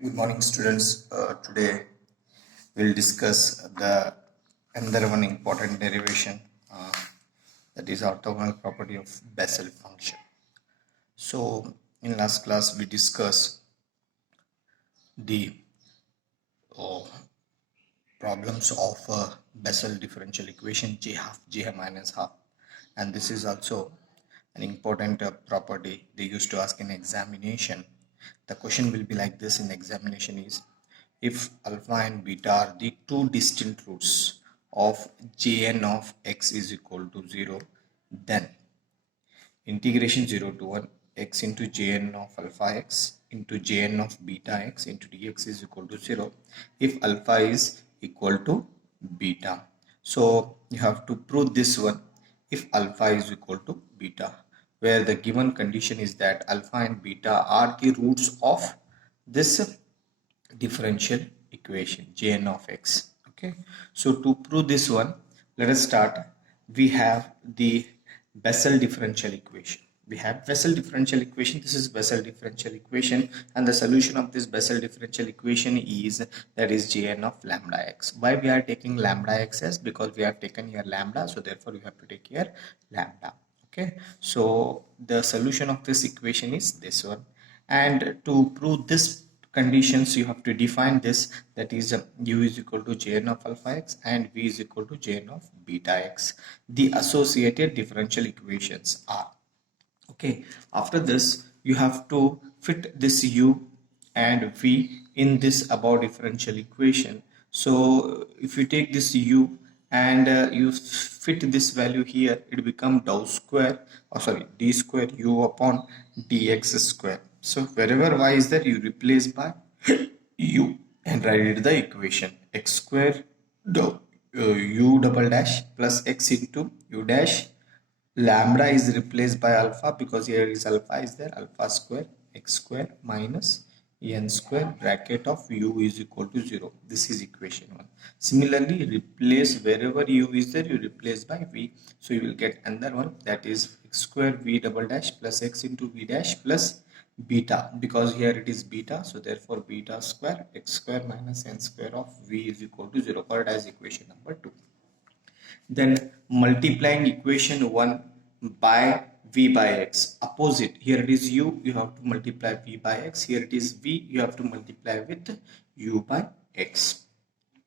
Good morning, students. Today we'll discuss the another one important derivation, that is orthogonal property of Bessel function. So, in last class we discussed the uh, problems of Bessel differential equation J half J minus half, and this is also an important property they used to ask in examination. The question will be like this in examination is, if alpha and beta are the two distinct roots of Jn of x is equal to 0, then integration 0 to 1 x into Jn of alpha x into Jn of beta x into dx is equal to 0 if alpha is equal to beta. So you have to prove this one if alpha is equal to beta, where the given condition is that alpha and beta are the roots of this differential equation Jn of x. Okay, so to prove this one, let us start. We have the Bessel differential equation. We have Bessel differential equation. This is Bessel differential equation, and the solution of this Bessel differential equation is, that is Jn of lambda x. Why we are taking lambda x as? Because we have taken here lambda, so therefore we have to take here lambda. Okay, so the solution of this equation is this one, and to prove this conditions you have to define this, that is u is equal to Jn of alpha x and v is equal to Jn of beta x. The associated differential equations are, okay, after this you have to fit this u and v in this above differential equation. So if you take this u and you fit this value here, it become dou square, or sorry, d square u upon dx square. So wherever y is there, you replace by u and write it the equation x square dou u double dash plus x into u dash. Lambda is replaced by alpha because here is alpha is there, alpha square x square minus n square bracket of u is equal to 0. This is equation 1. Similarly, replace wherever u is there, you replace by v. So you will get another one, that is x square v double dash plus x into v dash plus beta, because here it is beta, so therefore beta square x square minus n square of v is equal to 0, for it as equation number 2. Then multiplying equation 1 by v by x, opposite, here it is u, you have to multiply v by x, here it is v, you have to multiply with u by x.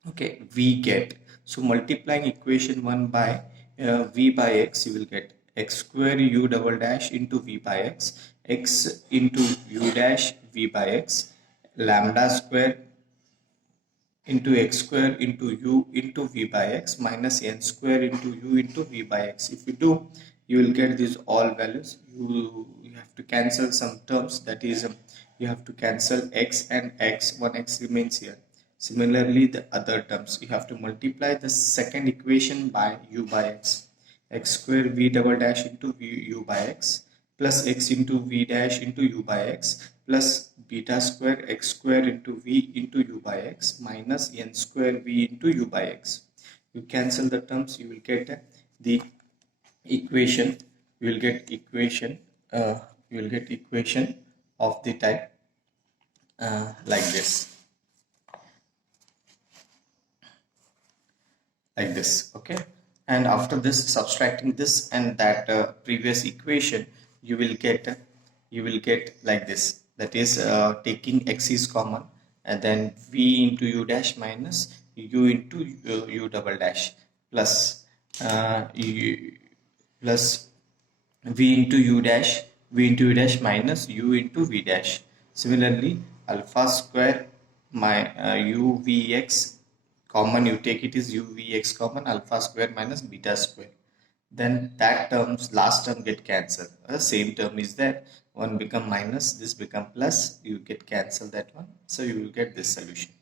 Okay, we get, so multiplying equation 1 by v by x, you will get x square u double dash into v by x into u dash v by x, lambda square into x square into u into v by x minus n square into u into v by x. If you do, you will get these all values. You have to cancel some terms, that is you have to cancel x and x, one x remains here. Similarly, the other terms, you have to multiply the second equation by u by x square v double dash into v u by x plus x into v dash into u by x plus beta square x square into v into u by x minus n square v into u by x. You cancel the terms, you will get the equation. You will get equation. You will get equation of the type like this. Like this, okay, and after this, subtracting this and that previous equation, you will get like this, that is taking x is common, and then v into u dash minus u into u double dash plus plus v into u dash minus u into v dash. Similarly, alpha square my u v x common, you take it is u v x common, alpha square minus beta square. Then that terms, last term get cancelled. The same term is there. One become minus, this become plus. You get cancel that one. So you will get this solution.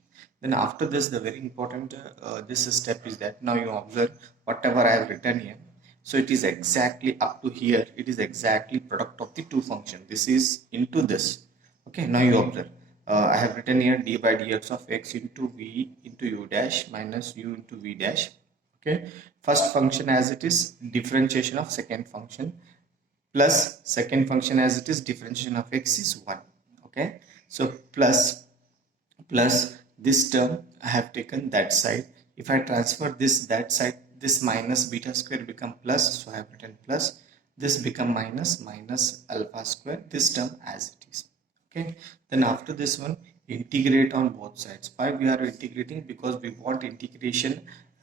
Then after this, the very important this step is that now you observe whatever I have written here. So it is exactly up to here. It is exactly product of the two function. This is into this. Okay. Now you observe. I have written here d by dx of x into v into u dash minus u into v dash. Okay, first function as it is differentiation of second function plus second function as it is differentiation of x is 1. Okay, so plus plus this term I have taken that side. If I transfer this that side, this minus beta square become plus, so I have written plus. This become minus alpha square, this term as it is. Okay, then after this one, integrate on both sides. Why we are integrating? Because we want integration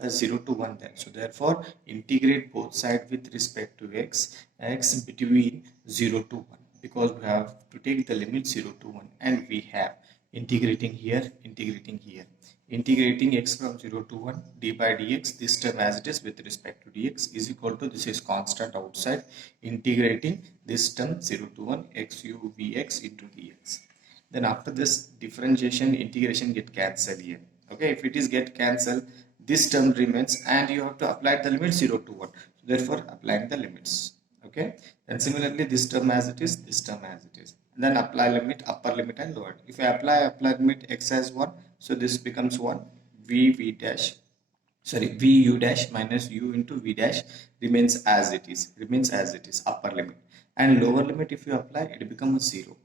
0 to 1 there. So therefore integrate both sides with respect to x between 0 to 1, because we have to take the limit 0 to 1, and we have integrating here, integrating x from 0 to 1, d by dx, this term as it is with respect to dx is equal to, this is constant outside, integrating this term 0 to 1, x u vx into dx. Then after this differentiation, integration get cancelled here. Okay, if it is get cancelled, this term remains, and you have to apply the limit 0 to 1. So therefore applying the limits. Okay, then similarly this term as it is, this term as it is, and then apply limit, upper limit and lower. If I apply limit x as 1, so this becomes 1, v dash, sorry, v u dash minus u into v dash remains as it is, upper limit, and lower limit if you apply, it becomes 0.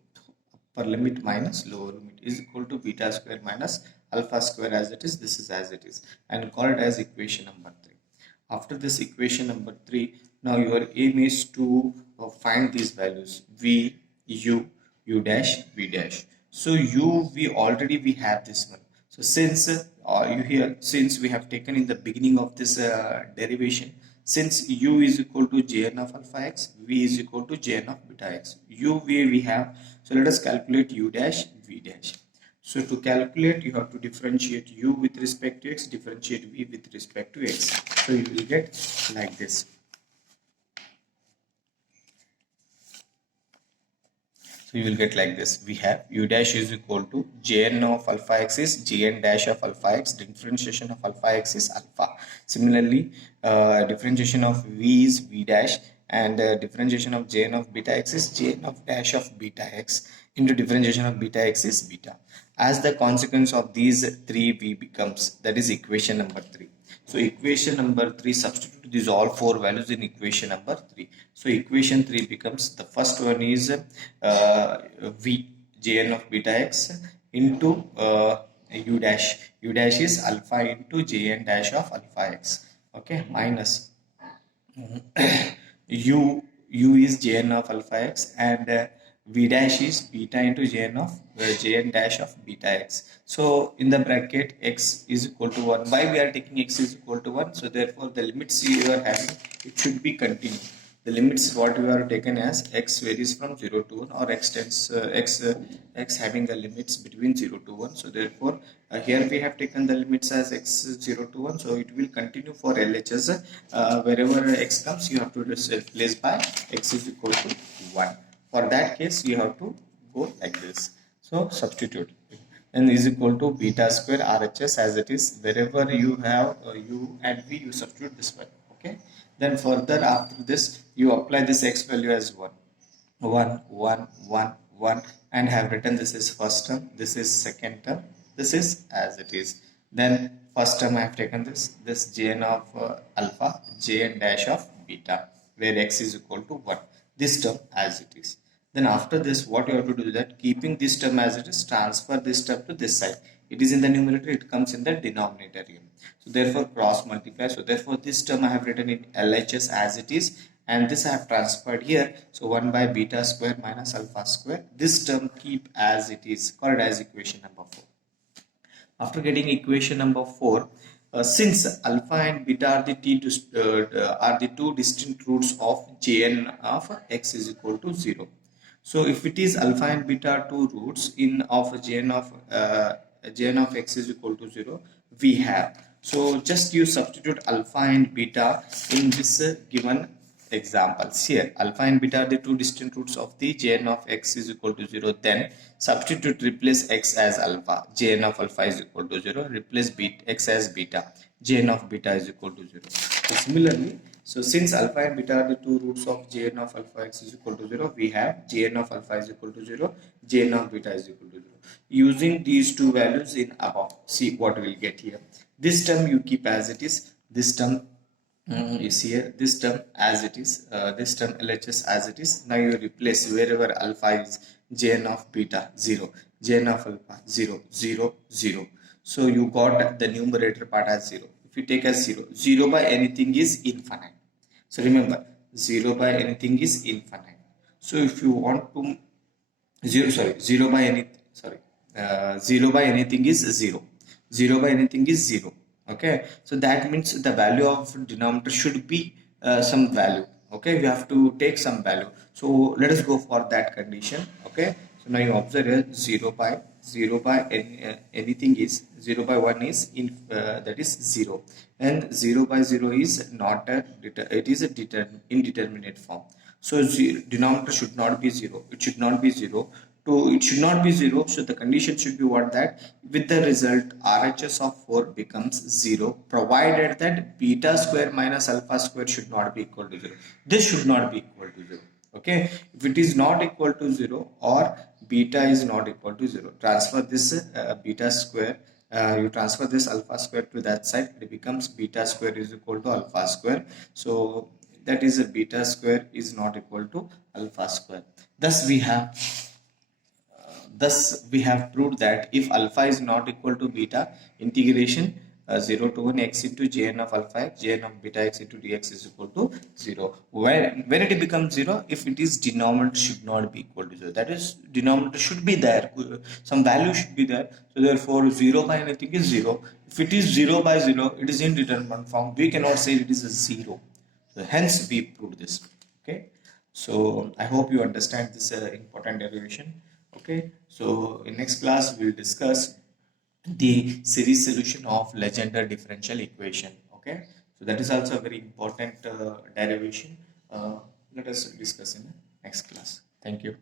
Upper limit minus lower limit is equal to beta square minus alpha square as it is, this is as it is, and call it as equation number 3. After this equation number 3, now your aim is to find these values v, u, u dash, v dash. So u, we have this one. So since since we have taken in the beginning of this derivation, since u is equal to jn of alpha x, v is equal to jn of beta x, u, we have. So let us calculate u dash, v dash. So to calculate, you have to differentiate u with respect to x, differentiate v with respect to x. So you will get like this. So you will get like this. We have u dash is equal to jn of alpha x is jn dash of alpha x, differentiation of alpha x is alpha. Similarly, differentiation of v is v dash, and differentiation of jn of beta x is jn of dash of beta x into differentiation of beta x is beta. As the consequence of these three, v becomes, that is equation number 3. So equation number 3, substitute these all 4 values in equation number 3. So equation 3 becomes, the first one is v, jn of beta x into u dash. U dash is alpha into jn dash of alpha x. Okay, minus u is jn of alpha x, and v dash is beta into jn of jn dash of beta x. So in the bracket x is equal to 1. Why we are taking x is equal to 1? So therefore the limits you are having, it should be continued. The limits what we are taken as x varies from 0 to 1, or x tends x having the limits between 0 to 1. So therefore here we have taken the limits as x 0 to 1. So it will continue for LHS. Wherever x comes, you have to replace by x is equal to 1. For that case, you have to go like this. So substitute, and is equal to beta square RHS as it is. Wherever you have u and v, you substitute this one. Okay. Then further after this, you apply this x value as 1, 1, 1, 1, 1, and have written this is first term, this is second term, this is as it is. Then first term I have taken this jn of alpha, jn dash of beta, where x is equal to 1. This term as it is. Then after this, what you have to do is that, keeping this term as it is, transfer this term to this side. It is in the numerator, it comes in the denominator here. So therefore cross multiply. So therefore this term I have written in LHS as it is, and this I have transferred here. So 1 by beta square minus alpha square. This term keep as it is, called as equation number 4. After getting equation number 4, since alpha and beta are the two distinct roots of jn of x is equal to 0. So if it is alpha and beta are two roots in of jn of x is equal to 0, we have. So just you substitute alpha and beta in this given examples here. Alpha and beta are the two distinct roots of the jn of x is equal to 0. Then substitute, replace x as alpha, jn of alpha is equal to 0. Replace beta, x as beta, jn of beta is equal to 0. So similarly, so since alpha and beta are the two roots of jn of alpha x is equal to 0, we have jn of alpha is equal to 0, jn of beta is equal to 0. Using these two values in above, see what we will get here. This term you keep as it is, this term is here, this term as it is, this term LHS as it is. Now you replace wherever alpha is jn of beta 0, Jn of alpha 0 0 0. So you got the numerator part as 0. If you take as 0, 0 by anything is infinite. So remember, 0 by anything is infinite. So if you want to 0 by any, 0 by anything is 0. 0 by anything is 0. Okay, so that means the value of denominator should be some value. Okay, we have to take some value. So let us go for that condition. Okay, so now you observe here 0 by anything is 0 by 1 is in that is 0, and 0 by 0 is not a it is a indeterminate form. So denominator should not be 0. It should not be 0. It should not be 0. So the condition should be what, that with the result RHS of 4 becomes 0, provided that beta square minus alpha square should not be equal to 0. This should not be equal to 0. Okay. If it is not equal to 0 or beta is not equal to 0, transfer this beta square. You transfer this alpha square to that side. It becomes beta square is equal to alpha square. So that is a beta square is not equal to alpha square. Thus we have proved that if alpha is not equal to beta, integration 0 to 1 x into jn of alpha x, jn of beta x into dx is equal to 0. When it becomes 0, if it is denominator should not be equal to 0. That is, denominator should be there, some value should be there. So therefore 0 by anything is 0. If it is 0 by 0, it is indeterminate form. We cannot say it is a 0. So hence we proved this. Okay, so I hope you understand this important derivation. Okay, so in next class we will discuss the series solution of Legendre differential equation. Okay, so that is also a very important derivation. Let us discuss in the next class. Thank you.